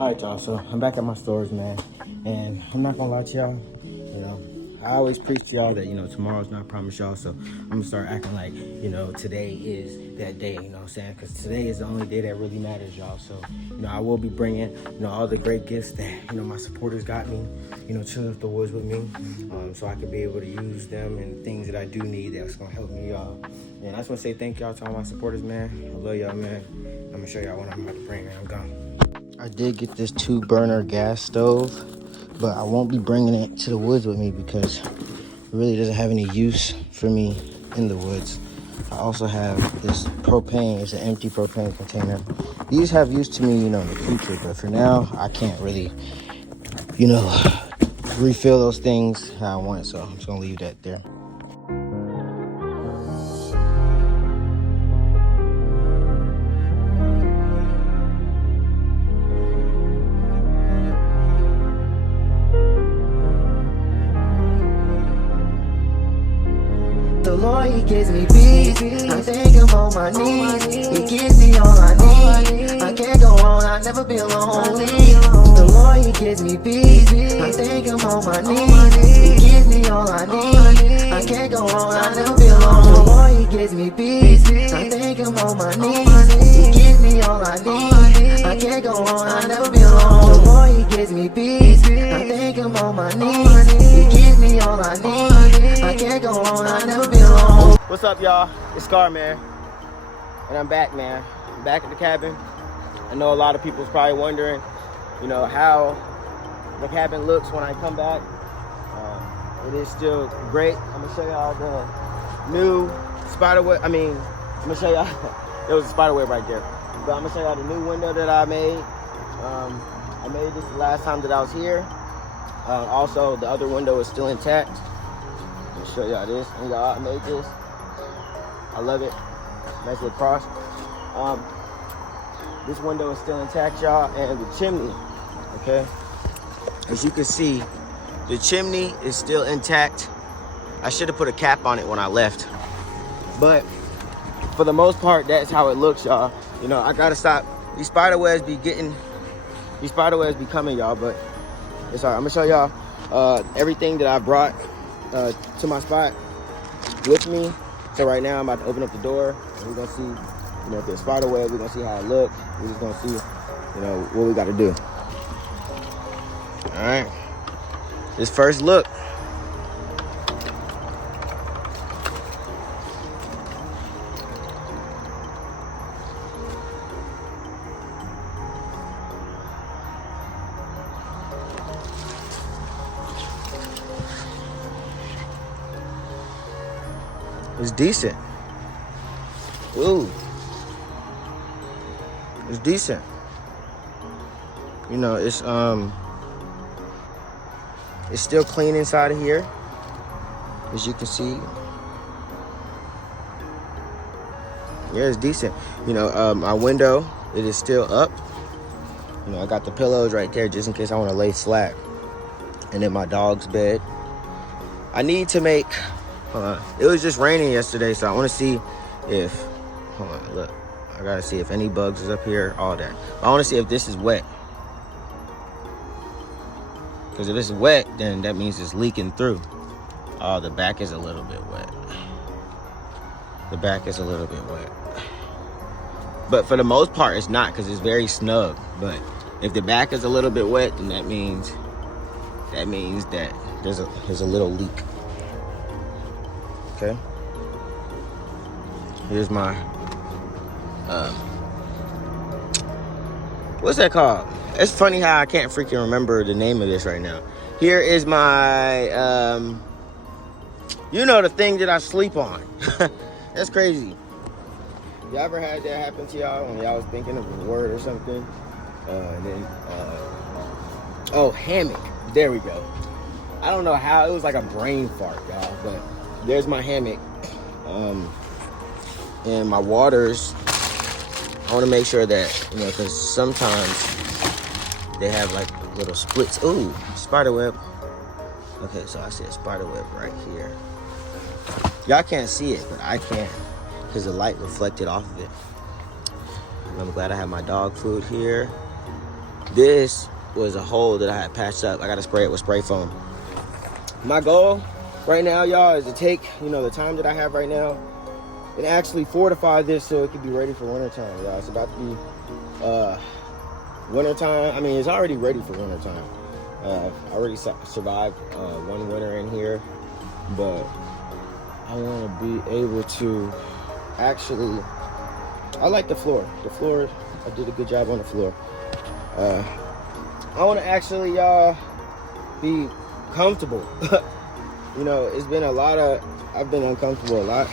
All right, y'all, so I'm back at my stores, man, and I'm not gonna lie to y'all, you know, I always preach to y'all that, tomorrow's not promised, y'all, so I'm gonna start acting like, today is that day, you know what I'm saying, because today is the only day that really matters, y'all, so, I will be bringing, all the great gifts that, my supporters got me, chilling up the woods with me, so I could be able to use them and things that I do need that's gonna help me, y'all, and I just wanna say thank y'all to all my supporters, man. I love y'all, man. I'm gonna show y'all what I'm about to bring, man. I'm gone. I did get this 2-burner gas stove, but I won't be bringing it to the woods with me because it really doesn't have any use for me in the woods. I also have this propane. It's an empty propane container. These have use to me, in the future, but for now, I can't really, refill those things how I want, so I'm just gonna leave that there. The Lord, He gives me peace. I thank Him on my knees. He gives me all I need. I can't go on, I've never been lonely. The Lord, He gives me peace. I thank Him on my knees. He gives me all I need. I can't go on, I've never been lonely. The Lord, He gives me peace. I thank Him on my knees. He gives me all I need. I can't go on, I've never been lonely. The Lord, He gives me peace. I thank Him on my knees. He gives me all I need. I can't go on, I've never been lonely. What's up, y'all? It's Scar, man. And I'm back, man. I'm back at the cabin. I know a lot of people's probably wondering, how the cabin looks when I come back. It is still great. I'm gonna show y'all the new spider web. I'm gonna show y'all, there was a spider web right there. But I'm gonna show y'all the new window that I made. I made this the last time that I was here. Also, the other window is still intact. Let me show y'all this. And y'all, I made this. I love it. Nice little cross. This window is still intact, y'all, and the chimney, okay? As you can see, the chimney is still intact. I should have put a cap on it when I left. But for the most part, that's how it looks, y'all. I gotta stop. These spider webs be coming, y'all, but it's all right. I'm gonna show y'all everything that I brought to my spot with me. So right now I'm about to open up the door and we're gonna see, if there's spider web, we're gonna see how it looks. We're just gonna see, what we gotta do. All right, this first look. It's decent. Ooh. It's decent. It's still clean inside of here, as you can see. Yeah, it's decent. My window, it is still up. I got the pillows right there just in case I want to lay flat. And then my dog's bed. I need to make, it was just raining yesterday, so I want to see if, hold on, look. I gotta see if any bugs is up here, all that. I want to see if this is wet. Because if it's wet, then that means it's leaking through. Oh, the back is a little bit wet. The back is a little bit wet. But for the most part, it's not, because it's very snug. But if the back is a little bit wet, then that means that there's a little leak. Okay. Here's my what's that called? It's funny how I can't freaking remember the name of this right now. Here is my the thing that I sleep on. That's crazy. Y'all ever had that happen to y'all when y'all was thinking of a word or something? Oh, hammock. There we go. I don't know how, it was like a brain fart, y'all, but there's my hammock. And my waters, I want to make sure that, because sometimes they have like little splits. Ooh, spider web. Okay, so I said spider web right here. Y'all can't see it, but I can, because the light reflected off of it. And I'm glad I have my dog food here. this was a hole that I had patched up. I gotta spray it with spray foam. My goal right now, y'all, is to take, you know, the time that I have right now and actually fortify this so it can be ready for wintertime, y'all. It's about to be wintertime. I mean, it's already ready for wintertime. I already survived one winter in here, but I want to be able to actually, I like the floor. The floor, I did a good job on the floor. I want to actually, y'all, be comfortable. You know, it's been I've been uncomfortable a lot,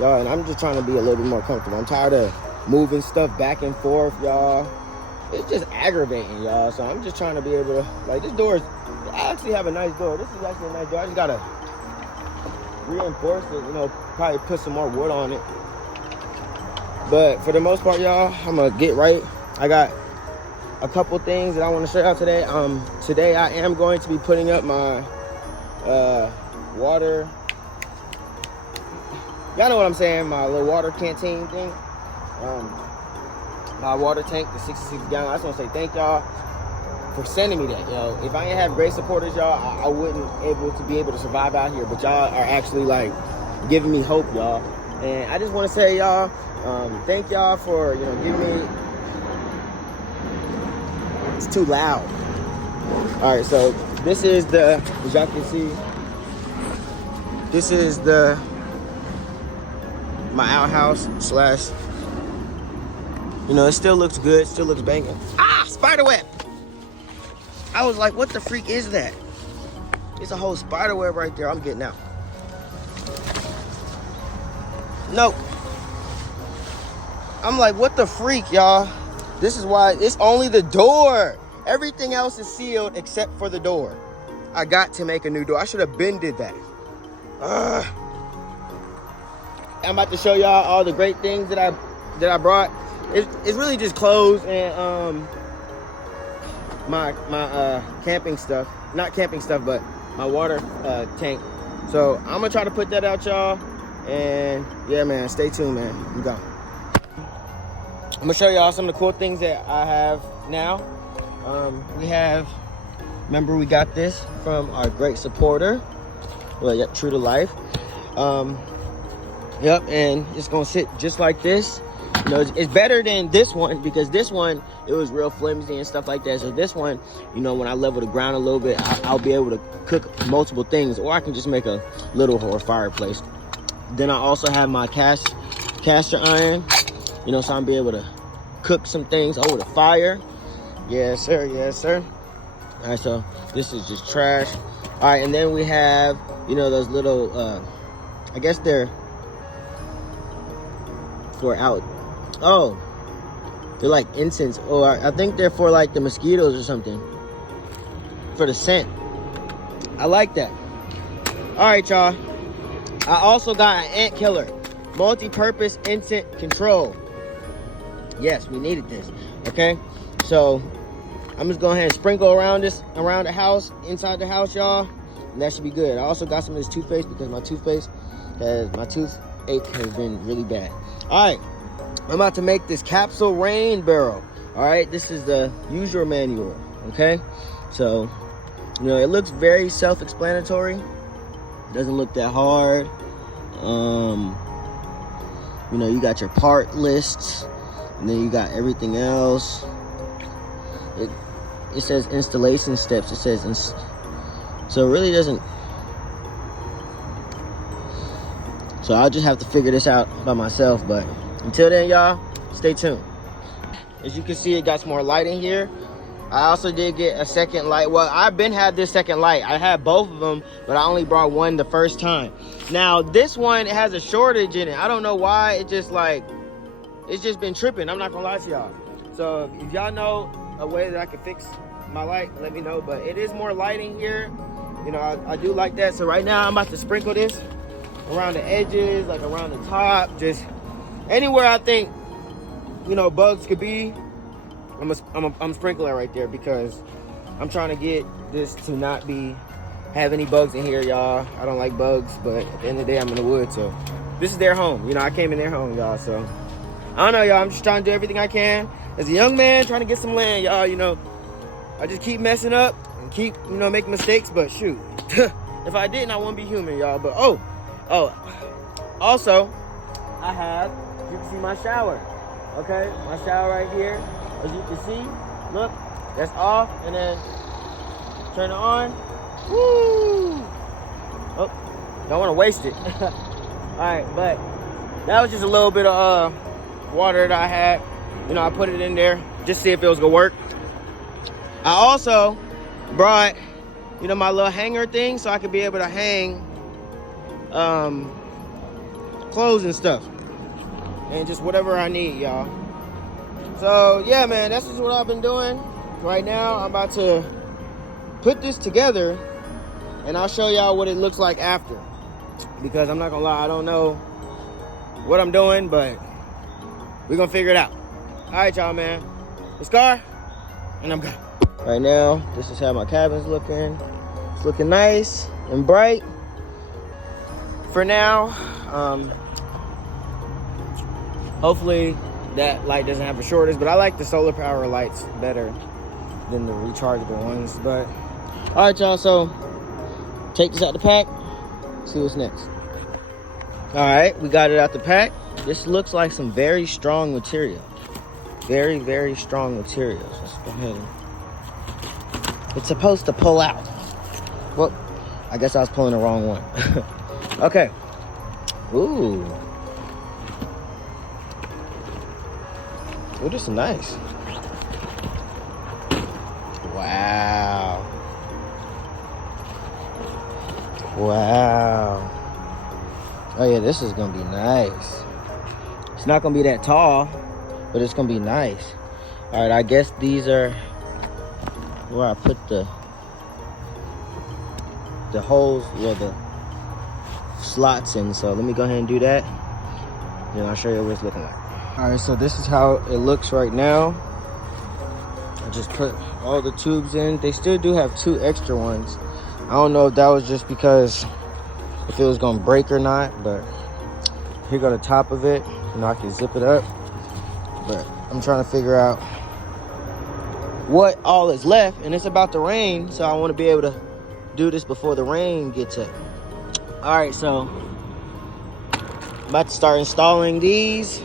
y'all, and I'm just trying to be a little bit more comfortable. I'm tired of moving stuff back and forth, y'all. It's just aggravating, y'all. So I'm just trying to be able to, like, this door is, I actually have a nice door. This is actually a nice door. I just gotta reinforce it, you know, probably put some more wood on it. But for the most part, y'all, I'm gonna get right. I got a couple things that I want to show y'all today. Today I am going to be putting up my water. Y'all know what I'm saying? My little water canteen thing. My water tank, the 66 gallon. I just want to say thank y'all for sending me that, yo. If I didn't have great supporters, y'all, I wouldn't be able to survive out here. But y'all are actually like giving me hope, y'all. And I just want to say, y'all, thank y'all for, you know, giving me. It's too loud. All right, so this is the, as y'all can see, this is my outhouse slash, you know, it still looks good, still looks banging. Ah, spider web. I was like, what the freak is that? It's a whole spider web right there. I'm getting out. Nope. I'm like, what the freak, y'all? This is why it's only the door. Everything else is sealed except for the door. I got to make a new door. I should have been did that. I'm about to show y'all all the great things that I brought. It's really just clothes and my camping stuff. Not camping stuff, but my water tank. So I'm gonna try to put that out, y'all. And yeah, man, stay tuned, man. We go. I'm gonna show y'all some of the cool things that I have now. We have, remember we got this from our great supporter. Well, yep, True to Life. Yep, and it's gonna sit just like this. You know, it's better than this one because this one, it was real flimsy and stuff like that. So this one, you know, when I level the ground a little bit, I'll be able to cook multiple things, or I can just make a little or fireplace. Then I also have my caster iron, you know, so I'll be able to cook some things over the fire. Yes, sir. Yes, sir. All right, so this is just trash. All right, and then we have, you know, those little, I guess they're for out. Oh, they're like incense, or I think they're for like the mosquitoes or something, for the scent. I like that. All right, y'all. I also got an ant killer, multi-purpose insect control. Yes, we needed this. Okay, so I'm just going ahead and sprinkle around the house, inside the house, y'all, and that should be good. I also got some of this toothpaste because my toothache has been really bad. All right, I'm about to make this capsule rain barrel. All right, this is the user manual. Okay, so you know it looks very self-explanatory. It doesn't look that hard. You know, you got your part lists, and then you got everything else. It says installation steps. It says so it really doesn't. So I'll just have to figure this out by myself. But until then, y'all, stay tuned. As you can see, it got some more light in here. I also did get a second light. Well, I've been had this second light. I had both of them, but I only brought one the first time. Now, this one, it has a shortage in it. I don't know why. It just like, it's just been tripping. I'm not gonna lie to y'all. So if y'all know a way that I can fix my light, let me know. But it is more light in here. You know, I do like that. So right now, I'm about to sprinkle this around the edges, like around the top, just anywhere I think, you know, bugs could be. I'm sprinkling it right there because I'm trying to get this to not have any bugs in here, y'all. I don't like bugs, but at the end of the day, I'm in the woods, so this is their home. You know, I came in their home, y'all, so I don't know, y'all. I'm just trying to do everything I can as a young man trying to get some land, y'all. You know, I just keep messing up and keep, you know, making mistakes. But shoot, if I didn't, I wouldn't be human, y'all. But also, I have, you can see my shower. Okay, my shower right here. As you can see, look, that's off, and then turn it on. Woo! Oh, don't want to waste it. All right, but that was just a little bit of water that I had. You know, I put it in there just to see if it was gonna work. I also brought, you know, my little hanger thing so I could be able to hang clothes and stuff and just whatever I need, y'all. So yeah, man, that's just what I've been doing. Right now I'm about to put this together and I'll show y'all what it looks like after, because I'm not gonna lie, I don't know what I'm doing, but we're gonna figure it out. All right, y'all, man. It's Scar, and I'm gone. Right now, this is how my cabin's looking. It's looking nice and bright. For now, hopefully that light doesn't have a shortage, but I like the solar power lights better than the rechargeable ones. But all right, y'all, so take this out the pack, see what's next. All right, we got it out the pack. This looks like some very strong material. Very, very strong materials. Let's go ahead and... It's supposed to pull out. Well, I guess I was pulling the wrong one. Okay. Ooh. Ooh, this is nice. Wow. Wow. Oh yeah, this is gonna be nice. It's not gonna be that tall, but it's gonna be nice. All right, I guess these are where I put the holes, where the slots in. So let me go ahead and do that, then I'll show you what it's looking like. All right, so this is how it looks right now. I just put all the tubes in. They still do have 2 extra ones. I don't know if that was just because if it was gonna break or not, but here go the top of it. You know, I can zip it up, but I'm trying to figure out what all is left, and it's about to rain, so I want to be able to do this before the rain gets up. All right, so I'm about to start installing these,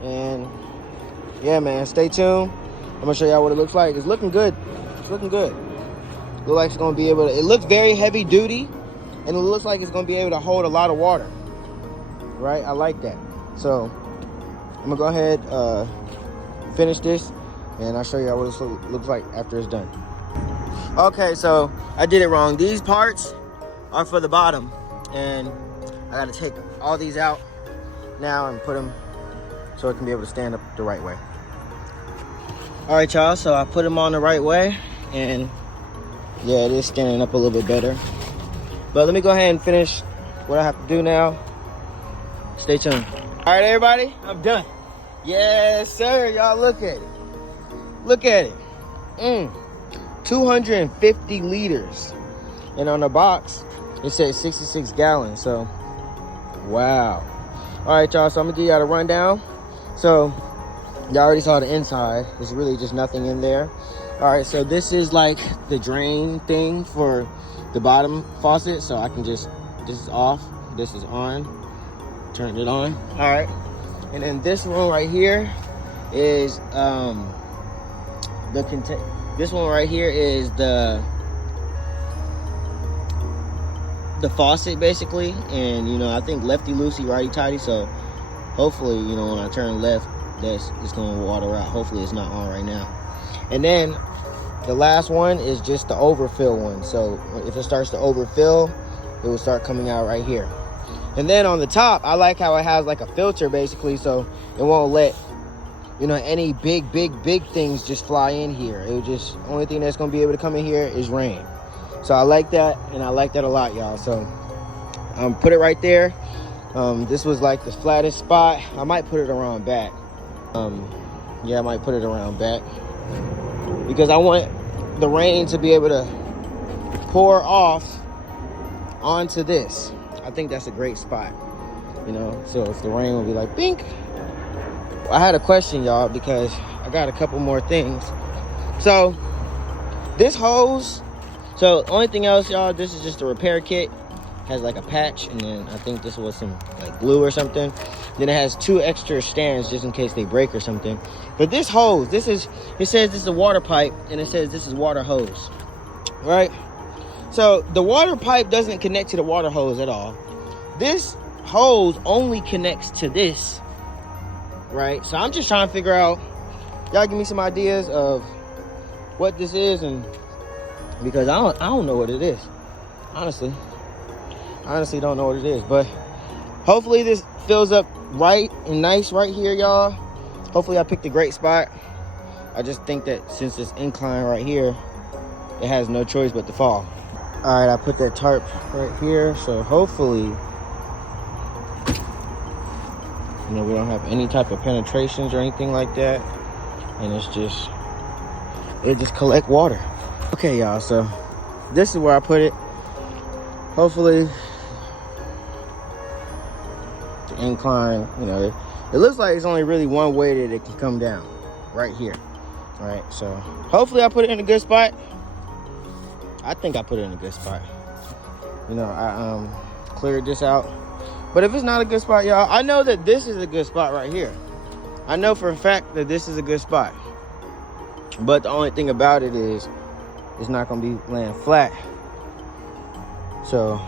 and yeah, man, stay tuned. I'm gonna show y'all what it looks like. It's looking good. It's looking good. Looks like it's gonna be able to, it looks very heavy duty, and it looks like it's gonna be able to hold a lot of water, right? I like that. So I'm gonna go ahead, finish this, and I'll show you what it looks like after it's done. Okay, so I did it wrong. These parts are for the bottom, and I gotta take all these out now and put them so it can be able to stand up the right way. All right, y'all, so I put them on the right way, and yeah, it is standing up a little bit better. But let me go ahead and finish what I have to do now. Stay tuned. All right, everybody, I'm done. Yes, sir, y'all, look at it. Look at it. 250 liters. And on the box, it says 66 gallons, so wow. All right, y'all, so I'm gonna give y'all a rundown. So y'all already saw the inside. There's really just nothing in there. All right, so this is like the drain thing for the bottom faucet. So I can just, this is off, this is on, turn it on. All right, and then this one right here is this one right here is the faucet basically, and you know, I think lefty loosey, righty tighty. So hopefully, you know, when I turn left, it's gonna water out. Hopefully it's not on right now. And then the last one is just the overfill one. So if it starts to overfill, it will start coming out right here. And then on the top, I like how it has like a filter basically, so it won't let, you know, any big things just fly in here. It will just, only thing that's gonna be able to come in here is rain. So I like that, and I like that a lot, y'all. So put it right there. This was like the flattest spot. I might put it around back. Yeah, I might put it around back, because I want the rain to be able to pour off onto this. I think that's a great spot, you know, so if the rain will be like bink, I had a question, y'all, because I got a couple more things. So this hose, so only thing else, y'all, this is just a repair kit. Has like a patch, and then I think this was some like glue or something. Then it has 2 extra stands just in case they break or something. But this hose, it says this is a water pipe, and it says this is water hose, right? So the water pipe doesn't connect to the water hose at all. This hose only connects to this, right? So I'm just trying to figure out, y'all give me some ideas of what this is, and because I don't know what it is, honestly don't know what it is. But hopefully this fills up right and nice right here, y'all. Hopefully I picked a great spot. I just think that since it's incline right here, it has no choice but to fall. All right, I put that tarp right here, so hopefully, you know, we don't have any type of penetrations or anything like that, and it just collect water. Okay, y'all, so this is where I put it. Hopefully the incline, you know, it looks like it's only really one way that it can come down, right here. All right, so hopefully I put it in a good spot. I think I put it in a good spot. You know, I cleared this out. But if it's not a good spot, y'all, I know that this is a good spot right here. I know for a fact that this is a good spot. But the only thing about it is it's not gonna be laying flat. So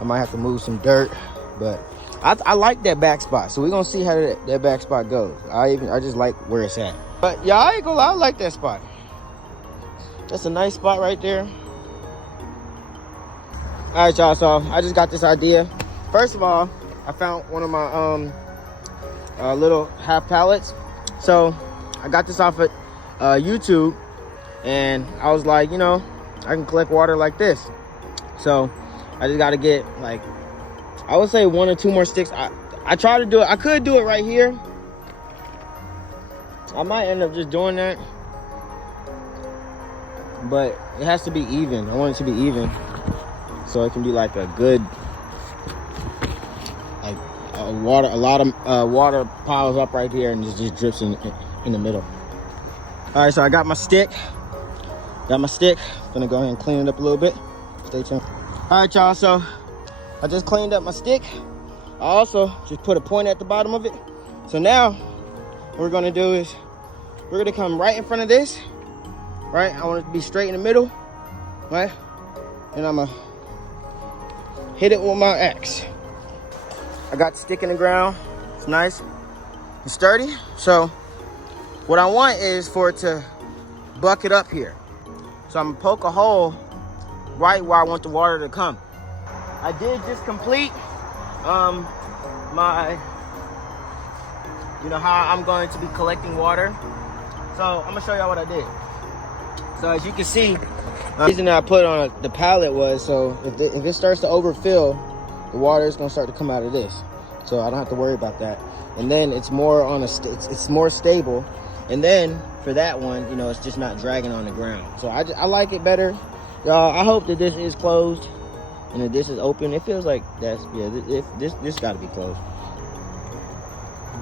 I might have to move some dirt, but I like that back spot. So we're gonna see how that back spot goes. I just like where it's at. But y'all, I ain't gonna lie, I like that spot. That's a nice spot right there. All right, y'all, so I just got this idea. First of all, I found one of my little half pallets. So I got this off of YouTube, and I was like, you know, I can collect water like this. So I just got to get, like, I would say 1 or 2 more sticks. I try to do it. I could do it right here. I might end up just doing that, but it has to be even. I want it to be even, so it can be like a good, like a lot of water piles up right here and just drips in the middle. All right, so I got my stick. Gonna go ahead and clean it up a little bit. Stay tuned. All right, y'all, so I just cleaned up my stick. I also just put a point at the bottom of it. So now what we're gonna do is we're gonna come right in front of this, right? I want it to be straight in the middle, right? And I'm gonna hit it with my axe. I got the stick in the ground. It's nice and sturdy. So what I want is for it to bucket up here. So I'm gonna poke a hole right where I want the water to come. I did just complete how I'm going to be collecting water. So I'm gonna show y'all what I did. So as you can see, the reason that I put on the pallet was so if it starts to overfill, the water is gonna start to come out of this. So I don't have to worry about that. And then it's more on it's more stable. And then for that one, you know, it's just not dragging on the ground. So I like it better. Y'all, I hope that this is closed and that this is open. It feels like this got to be closed.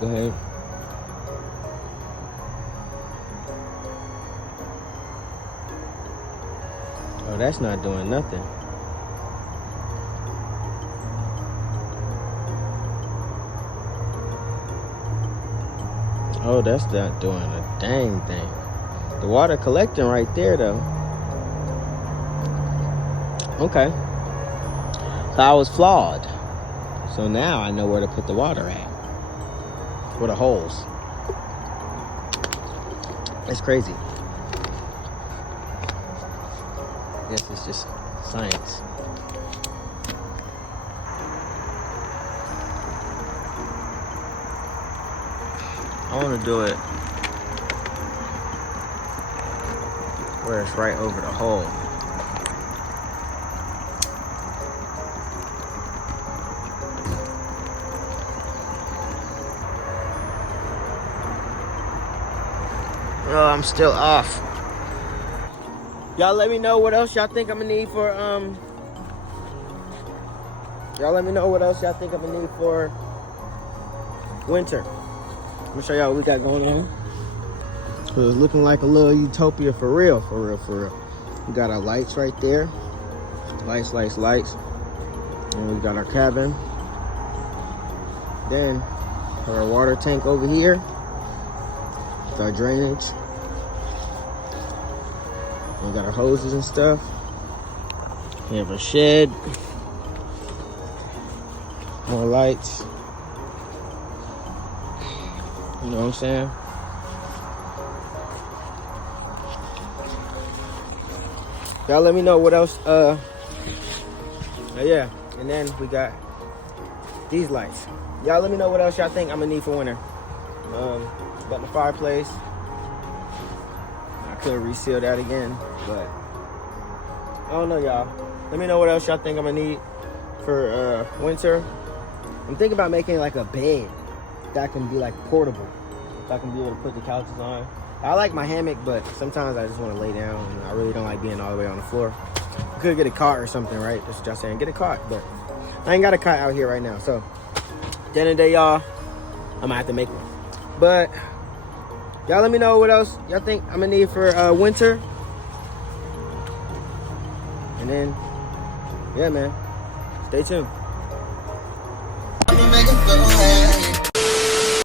Go ahead. Oh, that's not doing nothing. Oh, that's not doing a dang thing. The water collecting right there, though. Okay. So I was flawed. So now I know where to put the water at. For the holes. That's crazy. I guess it's just science. I want to do it where it's right over the hole. Oh, I'm still off. Y'all let me know what else y'all think I'm gonna need for y'all let me know what else y'all think I'm gonna need for winter. Let me show y'all what we got going on. So it's looking like a little utopia for real, for real, for real. We got our lights right there. Lights, lights, lights. And we got our cabin. Then our water tank over here. With our drainage. And we got our hoses and stuff. We have our shed. More lights. You know what I'm saying? Y'all let me know what else. Yeah. And then we got these lights. Y'all let me know what else y'all think I'm gonna need for winter. Got the fireplace. I could reseal that again, but I don't know, y'all. Let me know what else y'all think I'm gonna need for winter. I'm thinking about making like a bed that can be like portable. So I can be able to put the couches on. I like my hammock, but sometimes I just want to lay down and I really don't like being all the way on the floor. I could get a cot or something, right? That's just saying, get a cot, but I ain't got a cot out here right now. So at the end of the day, y'all, I'm gonna have to make one. But y'all let me know what else y'all think I'm gonna need for winter. And then, yeah, man, stay tuned.